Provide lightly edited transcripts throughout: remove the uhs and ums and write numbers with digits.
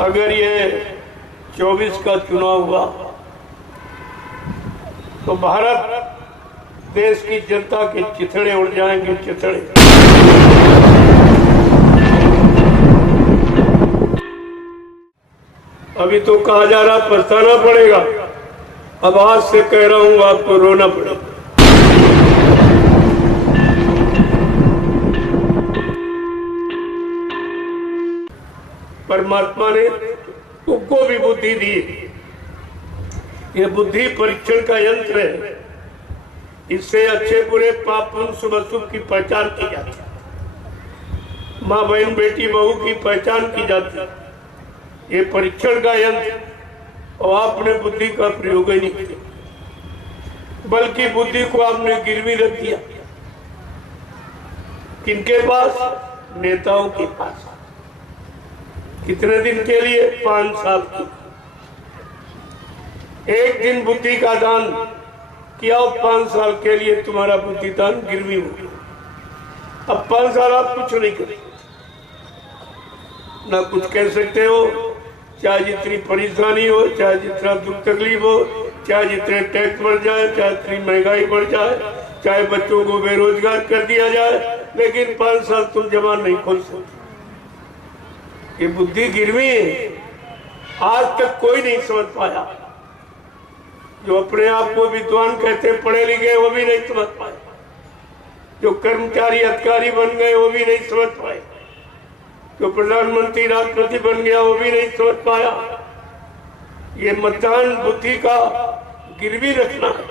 अगर ये 24 का चुनाव हुआ तो भारत देश की जनता के चिथड़े उड़ जाएंगे, चिथड़े। अभी तो कहा जा रहा पछताना पड़ेगा, अब आज से कह रहा हूं आपको रोना पड़ेगा। परमात्मा ने तुमको भी बुद्धि दी, ये बुद्धि परीक्षण का यंत्र है। इससे अच्छे बुरे पाप पुण्य शुभ अशुभ की पहचान की जाती है, माँ बहन बेटी बहू की पहचान की जाती है। ये परीक्षण का यंत्र, और आपने बुद्धि का प्रयोग ही नहीं किया, बल्कि बुद्धि को आपने गिरवी रख दिया। किनके पास? नेताओं के पास। कितने दिन के लिए? 5 साल की। एक दिन बुद्धि का दान किया, 5 साल के लिए तुम्हारा बुद्धि दान गिरवी हो गया। अब 5 साल आप कुछ नहीं कर सकते, ना कुछ कह सकते हो, चाहे जितनी परेशानी हो, चाहे जितना दुख तकलीफ हो, चाहे जितने टैक्स बढ़ जाए, चाहे जितनी महंगाई बढ़ जाए, चाहे बच्चों को बेरोजगार कर दिया जाए, लेकिन 5 साल तुम जबान नहीं खोल सकते। ये बुद्धि गिरवी है, आज तक कोई नहीं समझ पाया। जो अपने आप को विद्वान कहते पढ़े लिखे, वो भी नहीं समझ पाए। जो कर्मचारी अधिकारी बन गए, वो भी नहीं समझ पाए। जो प्रधानमंत्री राष्ट्रपति बन गया, वो भी नहीं समझ पाया। ये मतदान बुद्धि का गिरवी रखना है,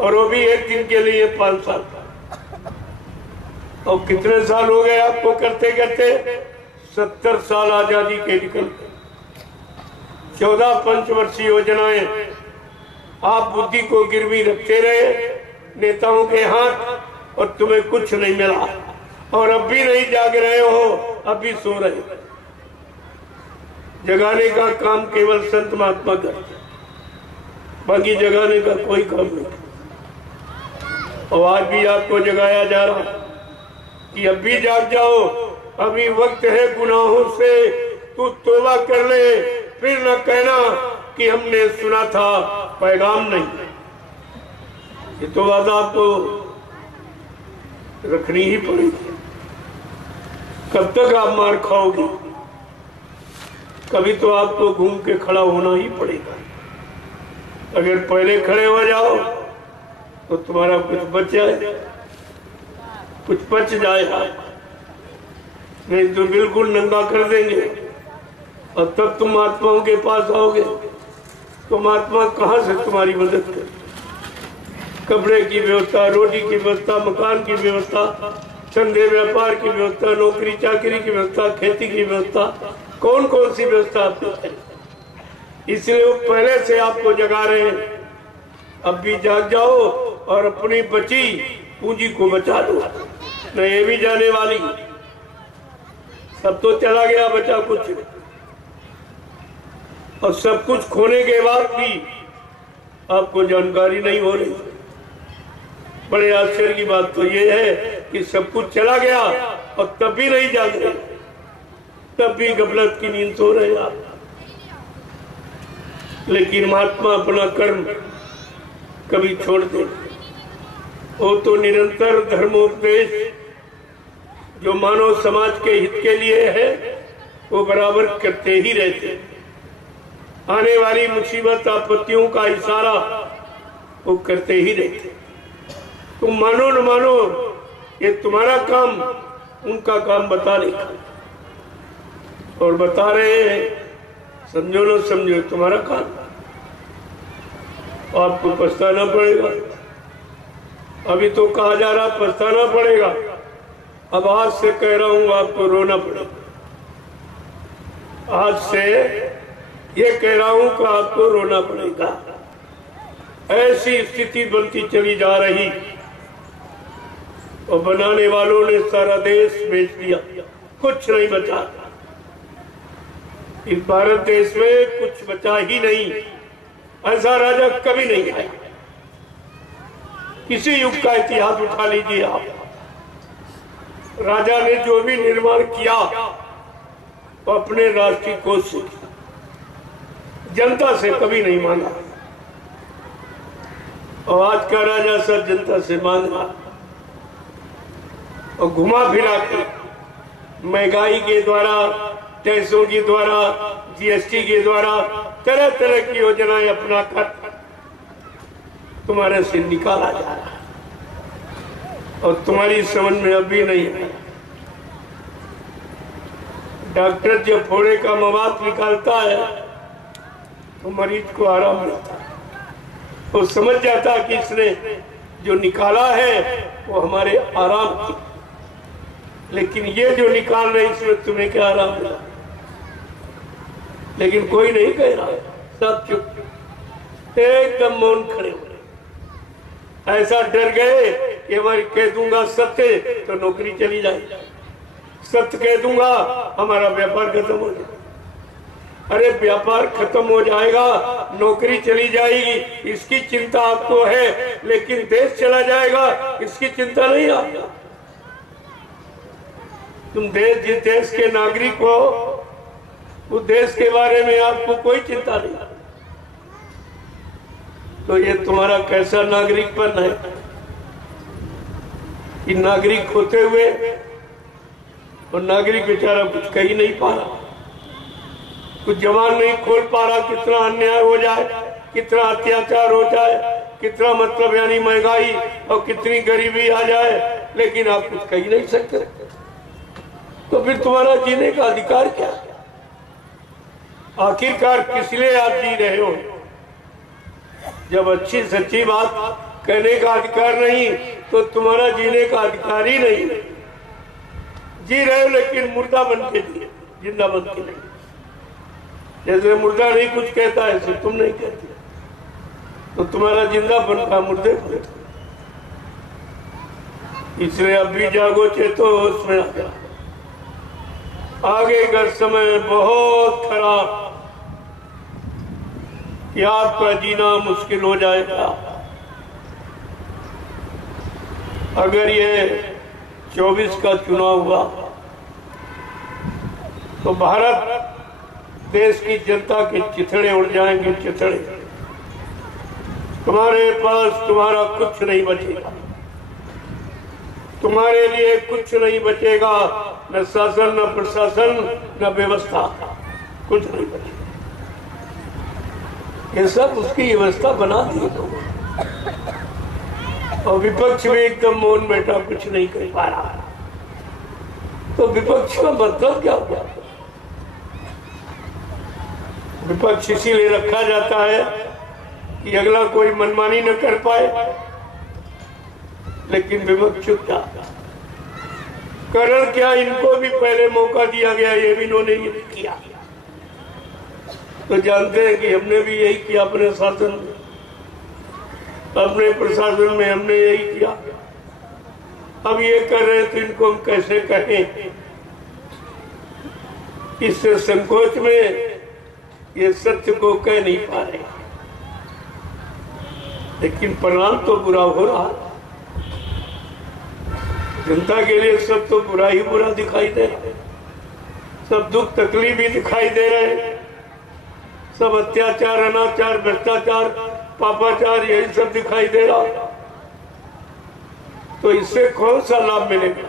और वो भी एक दिन के लिए 5 साल। और कितने साल हो गए आपको करते करते? 70 साल आजादी के निकल गए। 14 पंचवर्षीय योजनाएं आप बुद्धि को गिरवी रखते रहे नेताओं के हाथ, और तुम्हें कुछ नहीं मिला। और अब भी नहीं जाग रहे हो, अब भी सो रहे हो। जगाने का काम केवल संत महात्मा करते, बाकी जगाने का कोई काम नहीं। और आज भी आपको जगाया जा रहा कि अब भी जाग जाओ, अभी वक्त है गुनाहों से तू तौबा कर ले, फिर न कहना कि हमने सुना था पैगाम नहीं। ये तो बात आपको रखनी ही पड़ेगी। कब तक आप मार खाओगे? कभी तो आपको घूम के खड़ा होना ही पड़ेगा। अगर पहले खड़े हो जाओ तो तुम्हारा कुछ बच जाए, कुछ बच जाएगा, नहीं तो बिल्कुल नंगा कर देंगे। और तब तुम महात्माओं के पास आओगे तो महात्मा कहाँ से तुम्हारी मदद करे? कपड़े की व्यवस्था, रोटी की व्यवस्था, मकान की व्यवस्था, धंधे व्यापार की व्यवस्था, नौकरी चाकरी की व्यवस्था, खेती की व्यवस्था, कौन कौन सी व्यवस्था आपको है? इसलिए वो पहले से आपको जगा रहे हैं। अब भी जाग जाओ और अपनी बची पूंजी को बचा दो, न ये भी जाने वाली। सब तो चला गया, बचा कुछ। और सब कुछ खोने के बाद भी आपको जानकारी नहीं हो रही। बड़े आश्चर्य की बात तो ये है कि सब कुछ चला गया और तब भी नहीं जाग रहे, तब भी गफलत की नींद सो रहे आप। लेकिन महात्मा अपना कर्म कभी छोड़ दे, वो तो निरंतर धर्मोपदेश जो मानव समाज के हित के लिए है वो बराबर करते ही रहते। आने वाली मुसीबत आपत्तियों का इशारा वो करते ही रहते। तुम मानो न मानो, ये तुम्हारा काम उनका काम बता रहे, और बता रहे हैं, समझो न समझो तुम्हारा काम। आपको पछताना पड़ेगा। अभी तो कहा जा रहा पछताना पड़ेगा, अब आज से कह रहा हूं आपको रोना पड़ेगा। आज से ये कह रहा हूं कि आपको रोना पड़ेगा। ऐसी स्थिति बनती चली जा रही, और बनाने वालों ने सारा देश बेच दिया, कुछ नहीं बचा। इस भारत देश में कुछ बचा ही नहीं। ऐसा राजा कभी नहीं आया। किसी युग का इतिहास उठा लीजिए आप, राजा ने जो भी निर्माण किया अपने राष्ट्रीय कोष से, जनता से कभी नहीं मांगा। और आज का राजा सब जनता से मांग रहा और घुमा फिरा के महंगाई के द्वारा, टैक्सों के द्वारा, जीएसटी के द्वारा तरह तरह की योजनाएं अपना कर तुम्हारे से निकाला जा रहा है और तुम्हारी समझ में अभी नहीं है। डॉक्टर जब फोड़े का मवाद निकालता है तो मरीज को आराम मिलता है, वो समझ जाता कि इसने जो निकाला है वो हमारे आराम की, लेकिन ये जो निकाल रहे इसमें तुम्हें क्या आराम मिला। लेकिन कोई नहीं कह रहा है, सब चुप एकदम मौन खड़े हो गए। ऐसा डर गए कि हमारी कह दूंगा सत्य तो नौकरी चली जाएगी, सत्य कह दूंगा हमारा व्यापार खत्म हो जाएगा। अरे व्यापार खत्म हो जाएगा, नौकरी चली जाएगी, इसकी चिंता आपको है, लेकिन देश चला जाएगा इसकी चिंता नहीं आपको। तुम जिस देश के नागरिक हो उस देश के बारे में आपको कोई चिंता नहीं। तो ये तुम्हारा कैसा नागरिकपन है कि नागरिक होते हुए और नागरिक बेचारा कुछ कह ही नहीं पा रहा, कुछ जवान नहीं खोल पा रहा। कितना अन्याय हो जाए, कितना अत्याचार हो जाए, कितना मतलब यानी महंगाई और कितनी गरीबी आ जाए, लेकिन आप कुछ कह ही नहीं सकते। तो फिर तुम्हारा जीने का अधिकार क्या है? आखिरकार किस लिए आप जी रहे हो? जब अच्छी सच्ची बात कहने का अधिकार नहीं तो तुम्हारा जीने का अधिकार ही नहीं। जी रहे हो लेकिन मुर्दा बन के जिए, जिंदा बन के नहीं। जैसे मुर्दा नहीं कुछ कहता है ऐसे तुम नहीं कहते, तो तुम्हारा जिंदा बन का मुर्दे को। इसलिए अब भी जागो, चेतो, उसमें आ जाओ। आगे का समय बहुत खराब कि आपका जीना मुश्किल हो जाएगा। अगर ये 24 का चुनाव हुआ तो भारत देश की जनता के चिथड़े उड़ जाएंगे, चिथड़े। तुम्हारे पास तुम्हारा कुछ नहीं बचेगा, तुम्हारे लिए कुछ नहीं बचेगा, न शासन, न प्रशासन, न व्यवस्था, कुछ नहीं बचेगा। ये सब उसकी व्यवस्था बना दी और विपक्ष भी एकदम मौन बैठा, कुछ नहीं कर पा रहा। तो विपक्ष का मतलब क्या हुआ? विपक्ष इसीलिए रखा जाता है कि अगला कोई मनमानी न कर पाए, लेकिन विपक्ष चुप जाता। कारण क्या, इनको भी पहले मौका दिया गया, ये भी इन्होंने ये किया। तो जानते हैं कि हमने भी यही किया अपने शासन में, अपने प्रशासन में हमने यही किया। अब ये कर रहे तो इनको हम कैसे कहें? इससे संकोच में ये सत्य को कह नहीं पा रहे, लेकिन परिणाम तो बुरा हो रहा। जनता के लिए सब तो बुरा ही बुरा दिखाई दे रहा है, सब दुख तकलीफ ही दिखाई दे रहे हैं, सब अत्याचार, अनाचार, भ्रष्टाचार, पापाचार, यही सब दिखाई दे रहा। तो इससे कौन सा लाभ मिलेगा?